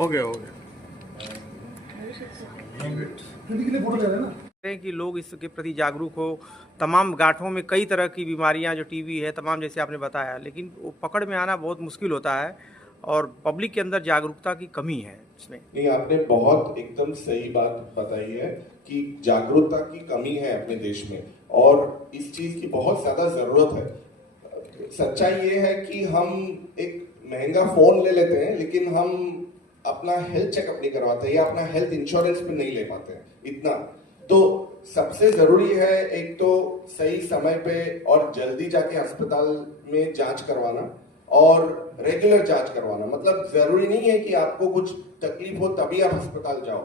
हो गया हो गया। कि लोग इसके प्रति जागरूक हो। तमाम गांठों में कई तरह की बीमारियां जो टीबी है तमाम जैसे आपने बताया, लेकिन वो पकड़ में आना बहुत मुश्किल होता है और पब्लिक के अंदर जागरूकता की कमी है इसमें। नहीं, आपने बहुत एकदम सही बात बताई है कि जागरूकता की कमी है अपने देश में और इस चीज की बहुत ज्यादा जरूरत है। सच्चाई ये है कि हम एक महंगा फोन ले लेते हैं लेकिन हम अपना हेल्थ चेकअप नहीं करवाते या अपना हेल्थ इंश्योरेंस पे नहीं ले पाते हैं इतना। तो सबसे जरूरी है एक तो सही समय पे और जल्दी जाके अस्पताल में जांच करवाना और रेगुलर जांच करवाना। मतलब जरूरी नहीं है कि आपको कुछ तकलीफ हो तभी आप अस्पताल जाओ।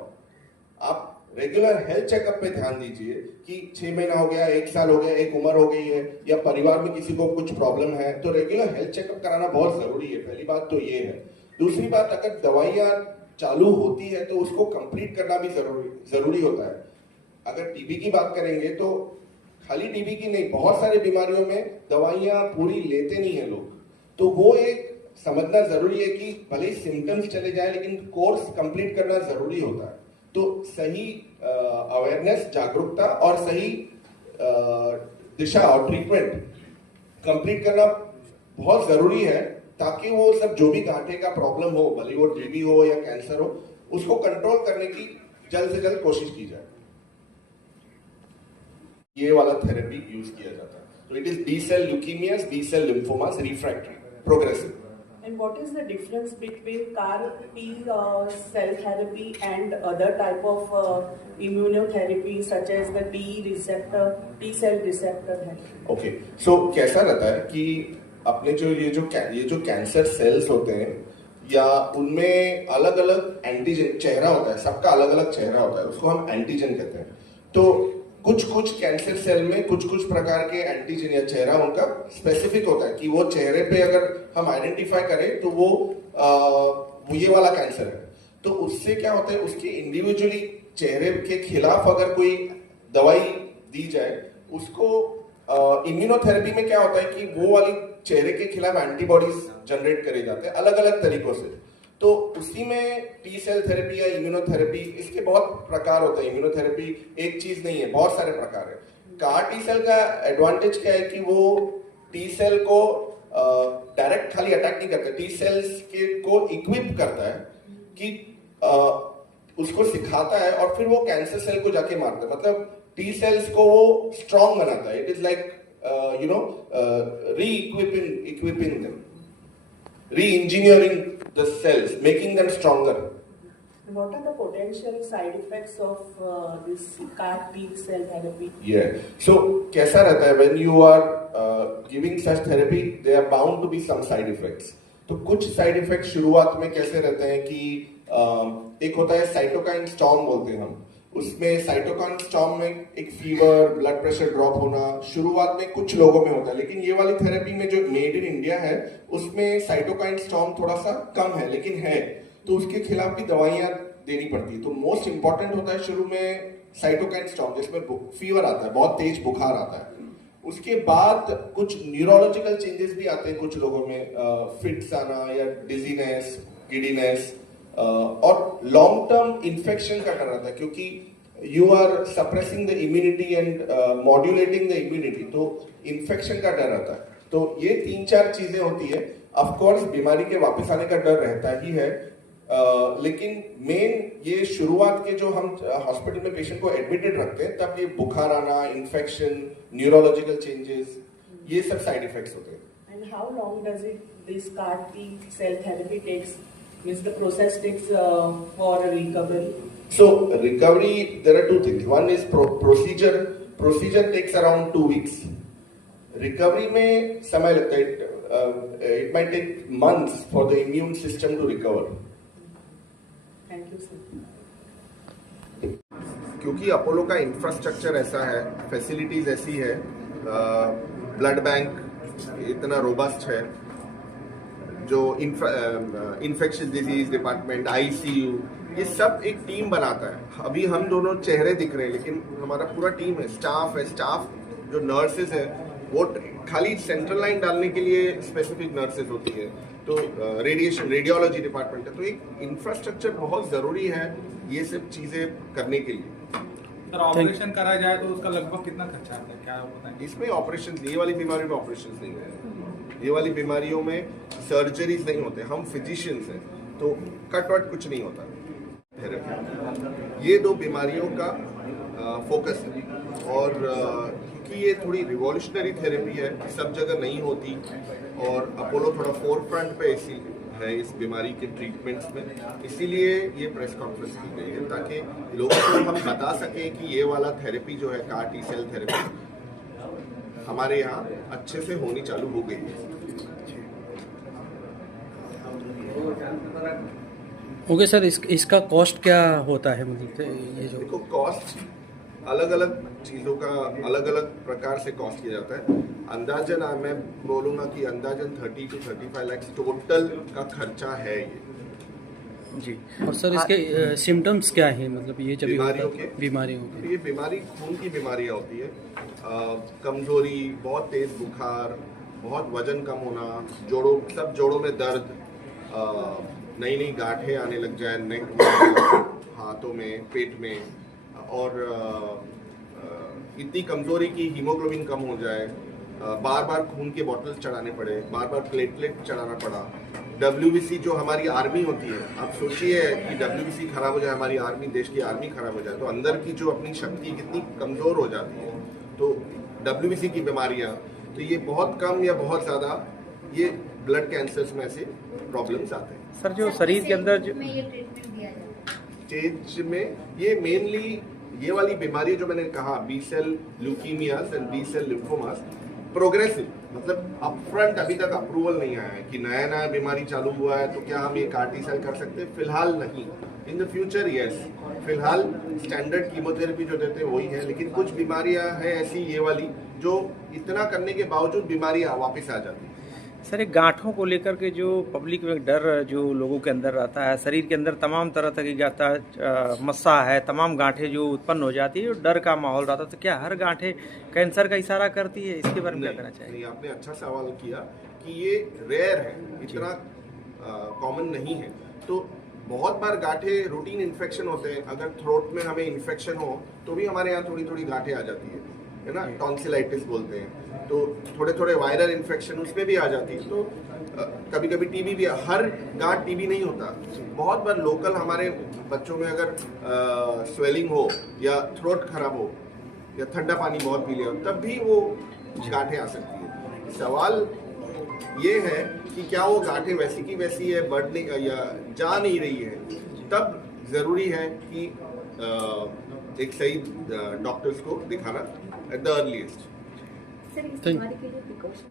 आप रेगुलर हेल्थ चेकअप पे ध्यान दीजिए कि 6 महीना हो गया, 1 साल हो गया, एक उम्र हो गई है या परिवार में किसी को कुछ प्रॉब्लम है तो रेगुलर हेल्थ चेकअप कराना बहुत जरूरी है। पहली बात तो ये है। दूसरी बात, अगर दवाइयाँ चालू होती है तो उसको कंप्लीट करना भी जरूरी होता है। अगर टीबी की बात करेंगे तो खाली टीबी की नहीं, बहुत सारी बीमारियों में दवाइयाँ पूरी लेते नहीं है लोग। तो वो एक समझना जरूरी है कि भले ही सिम्टम्स चले जाए लेकिन कोर्स कंप्लीट करना जरूरी होता है। तो सही अवेयरनेस, जागरूकता और सही दिशा और ट्रीटमेंट कंप्लीट करना बहुत जरूरी है ताकि वो सब जो भी गांठे का प्रॉब्लम हो, भले वो टीबी हो या कैंसर हो, उसको कंट्रोल करने की जल्द से जल्द कोशिश की जाए। ये वाला थेरेपी यूज किया जाता है। तो it is B cell leukemias, B cell lymphomas, refractory, progressive. And what is the difference between CAR T cell therapy and other type of immunotherapy such as the T cell receptor therapy? Okay, so कैसा रहता है कि अपने जो ये जो cancer cells होते हैं या उनमें अलग अलग एंटीजन चेहरा होता है, सबका अलग अलग चेहरा होता है, उसको हम एंटीजन कहते हैं। तो कुछ कैंसर सेल में कुछ प्रकार के एंटीजन या चेहरा उनका स्पेसिफिक होता है कि वो चेहरे पे अगर हम आइडेंटिफाई करें तो वो ये वाला कैंसर है। तो उससे क्या होता है, उसके इंडिविजुअली चेहरे के खिलाफ अगर कोई दवाई दी जाए, उसको इम्यूनोथेरेपी में क्या होता है कि वो वाली चेहरे के खिलाफ एंटीबॉडीज जनरेट करे जाते हैं अलग अलग तरीकों से। तो उसी में टी सेल थेरेपी या इम्यूनोथेरेपी, इसके बहुत प्रकार होते हैं। इम्यूनोथेरेपी एक चीज नहीं है, बहुत सारे प्रकार है। कार टी सेल का एडवांटेज क्या है कि वो टी सेल को डायरेक्ट खाली अटैक नहीं करता, टी सेल्स को इक्विप करता है कि उसको सिखाता है और फिर वो कैंसर सेल को जाके मारता है। मतलब टी सेल्स को वो स्ट्रॉन्ग बनाता है। It is like re-equipping them, re-engineering the cells, making them stronger. What are the potential side effects of this CAR T cell therapy? Yeah. So कैसा रहता है when you are giving such therapy, there are bound to be some side effects. तो कुछ side effects शुरुआत में कैसे रहते हैं कि एक होता है साइटोकाइन स्टॉर्म बोलते हैं हम। उसमें साइटोकाइन स्टॉर्म में एक फीवर, ब्लड प्रेशर ड्रॉप होना शुरुआत में कुछ लोगों में होता है, लेकिन ये वाली थेरेपी में जो मेड इन इंडिया है उसमें साइटोकाइन स्टॉर्म थोड़ा सा कम है, लेकिन है, तो उसके खिलाफ भी दवाइयाँ देनी पड़ती है। तो मोस्ट इंपॉर्टेंट होता है शुरू में साइटोकाइन स्टॉर्म, जिसमें फीवर आता है, बहुत तेज बुखार आता है। उसके बाद कुछ न्यूरोलॉजिकल चेंजेस भी आते हैं कुछ लोगों में, फिट्स आना या डिजीनेस, गिडीनेस, और लॉन्ग टर्म इन्फेक्शन का डर रहता है क्योंकि you are suppressing the immunity and modulating the immunity, तो इन्फेक्शन का डर रहता है। तो ये 3-4 चीजें होती है। ऑफ कोर्स बीमारी के वापस आने का डर रहता ही है, लेकिन मेन ये शुरुआत के जो हम हॉस्पिटल में पेशेंट को एडमिटेड रखते हैं तब ये बुखार आना, इन्फेक्शन, न्यूरोलॉजिकल चेंजेस, ये सब साइड इफेक्ट्स होते हैं। And how long does this CAR T cell therapy takes? Means the process takes for recovery. So recovery, there are two things. One is procedure. Procedure takes around 2 weeks. Recovery में समय लगता है. It might take months for the immune system to recover. Thank you, sir. क्योंकि Apollo का infrastructure ऐसा है, facilities ऐसी है, ब्लड बैंक इतना रोबस्ट है, जो इन्फेक्शियस डिजीज डिपार्टमेंट, आईसीयू, ये सब एक टीम बनाता है। अभी हम दोनों चेहरे दिख रहे हैं लेकिन हमारा पूरा टीम है, स्टाफ है। स्टाफ जो नर्सेज है वो खाली सेंट्रल लाइन डालने के लिए स्पेसिफिक नर्सेज होती है, तो रेडियोलॉजी डिपार्टमेंट है, तो एक इंफ्रास्ट्रक्चर बहुत ज़रूरी है ये सब चीज़ें करने के लिए। सर ऑपरेशन करा जाए तो उसका लगभग कितना खर्चा आता है, क्या बताएं? इसमें ऑपरेशन, ये वाली बीमारियों में ऑपरेशन नहीं होते, ये वाली बीमारियों में सर्जरीज नहीं होते, हम फिजिशियंस हैं तो कट वट कुछ नहीं होता। थेरेपी ये दो बीमारियों का फोकस है, और क्योंकि ये थोड़ी रिवॉल्यूशनरी थेरेपी है, सब जगह नहीं होती, और अपोलो थोड़ा फोर फ्रंट पे इसी है इस बीमारी के ट्रीटमेंट्स में, इसीलिए ये प्रेस कॉन्फ्रेंस की गई है ताकि लोगों को हम बता सकें कि ये वाला थेरेपी जो है CAR T-cell थेरेपी हमारे यहाँ अच्छे से होनी चालू हो गई है। ओके सर, इसका कॉस्ट क्या होता है, मतलब ये जो देखो कॉस्ट अलग अलग चीज़ों का अलग अलग प्रकार से कॉस्ट किया जाता है। अंदाजन मैं बोलूँगा कि अंदाजन 30 to 35 लाख टोटल का खर्चा है ये जी। और सर इसके सिम्टम्स क्या हैं, मतलब ये जब बीमारियों के बीमारियों ये बीमारी खून की बीमारियाँ होती है, कमजोरी, बहुत तेज बुखार, बहुत वजन कम होना, जोड़ों में दर्द, नई नई गांठें आने लग जाए नेक में, हाथों में, पेट में, और इतनी कमजोरी की हीमोग्लोबिन कम हो जाए, बार बार खून के बॉटल चढ़ाने पड़े, बार बार प्लेटलेट चढ़ाना पड़ा। WBC जो हमारी आर्मी होती है, आप सोचिए कि WBC खराब हो जाए, हमारी आर्मी, देश की आर्मी खराब हो जाए, तो अंदर की जो अपनी शक्ति कितनी कमजोर हो जाती है। तो WBC की बीमारियां, तो ये बहुत कम या बहुत ज़्यादा ये ब्लड कैंसर्स में ऐसे प्रॉब्लम्स आते हैं। सर जो शरीर के अंदर जो स्टेज में ये मेनली ये वाली बीमारी जो मैंने कहा, B cell leukemias and B cell lymphomas, progressive, मतलब अपफ्रंट अभी तक अप्रूवल नहीं आया है कि नया नया बीमारी चालू हुआ है तो क्या हम ये CAR T-cell कर सकते हैं, फिलहाल नहीं। इन द फ्यूचर यस, फिलहाल स्टैंडर्ड कीमोथेरेपी जो देते हैं वही है, लेकिन कुछ बीमारियां हैं ऐसी ये वाली जो इतना करने के बावजूद बीमारियां वापस आ जाती है। सर एक गांठों को लेकर के जो पब्लिक में डर जो लोगों के अंदर रहता है, शरीर के अंदर तमाम तरह की मस्सा है, तमाम गांठें जो उत्पन्न हो जाती है, डर का माहौल रहता है, तो क्या हर गांठें कैंसर का इशारा करती है? इसके बारे में क्या कहना चाहिए? नहीं, आपने अच्छा सवाल किया कि ये रेयर है, इतना कॉमन नहीं है। तो बहुत बार गांठें रूटीन इन्फेक्शन होते हैं, अगर थ्रोट में हमें इन्फेक्शन हो तो भी हमारे यहाँ थोड़ी थोड़ी गांठें आ जाती है ना, टॉन्सिलाइटिस बोलते हैं, तो थोड़े थोड़े वायरल इन्फेक्शन उसमें भी आ जाती है। तो कभी कभी टीबी भी, हर गांठ टीबी नहीं होता, बहुत बार लोकल हमारे बच्चों में अगर स्वेलिंग हो या थ्रोट खराब हो या ठंडा पानी बहुत पी लिया तब भी वो गांठें आ सकती है। सवाल ये है कि क्या वो गांठें वैसी की वैसी है, बढ़ने या जा नहीं रही है, तब जरूरी है कि एक सही डॉक्टर्स को दिखाना एट द अर्लीस्ट। सर इस बीमारी के लिए प्रिकॉशन